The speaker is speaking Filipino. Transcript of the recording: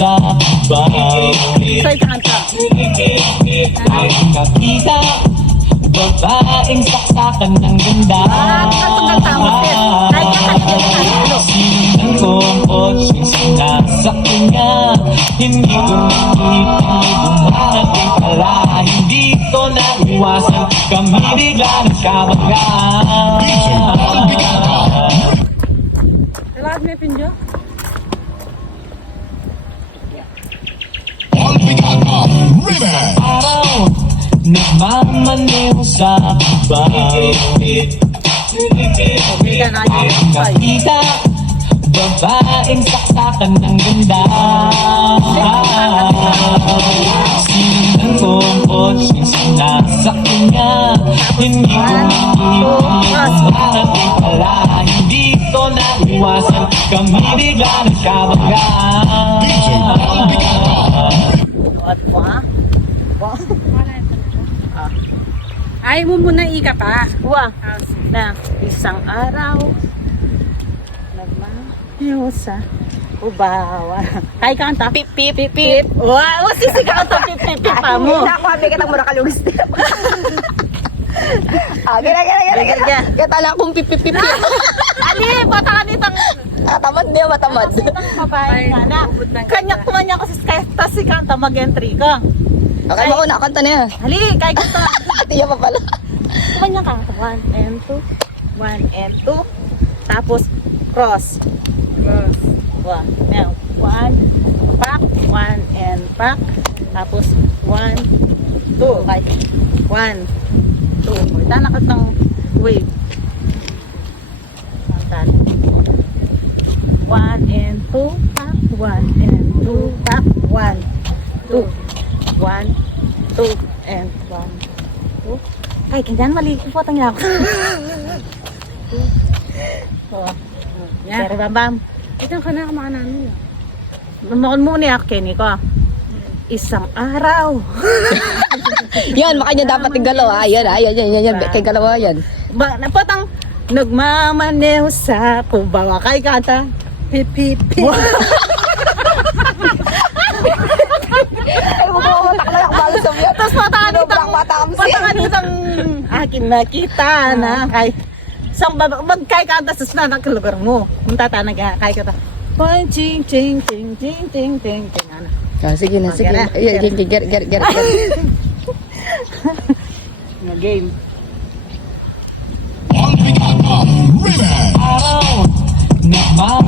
sa bahaw. Sa'y kanta. Ang kakita, babaeng saksakan ng ganda. Katunggal tama, sis. Ay, kakanta. Sinundan ko ang kotseng sinasakyan niya. Hindi ko nakita may dumarating pala. Hindi ko naiwasan, kami bigla nagkabagaan. Lahat may pinjo? Araw, nagmamaneho sa bahaw. Okay ka na yun. Ang kakita, babaeng saksakan ng ganda. Sinundan ko ang kotseng sinasakyan niya. Hindi ko nakita may dumarating pala. Hindi ko naiwasan, kami bigla nagkabagaan. At mo ha? Ay mo muna ika pa. Wa. Na isang araw nagmaneho sa ubawa. Kay kanta. Pip pip pip pip. Wow, sisigaw ta pip pip pip pa mo. Hindi ako habi kitang mura kalugis. Gina. Kata lang akong pipipipip. Ali, pata ka ditang Tamad niya, matamad. babae nga na. Kanya kumanya ko sa si kanta mag-entry ka. Okay mo ko nakakanta niya. Ali, kay kanta. Tiya pa pala. Kumanya ka. 1 and 2. 1 and 2. Tapos cross. Wow. Now, 1 pack, 1 and pack. Tapos 1 2. Okay. 1 2. Tana ka tang wave. Tantan. 1 and 2 pack, 1 and 2 pack, 1 2 1 2 and 1 2. Ay, kanyan mali po tang yak. Oh. Yeah. Pero bam. Ito ka na mga namin. Mamakon mo ni Kenny ko. Isang araw. Yan, makanya dapat yung galaw. Yan. Kay galaw yan. Ba, napatang nagmamaneho sa kubawa kay kata. Pip pip pip. Ay, magkakatak na yung balo sa miyan. Tapos Matakam siya. patakanitang akin nakita na kay sang magkay kanta sa snanak lugar mo. Punta ta kay kata. Ching ching ching ching ching ching ching ana. Sige na. Get. Nga game. Araw, nagmamaneho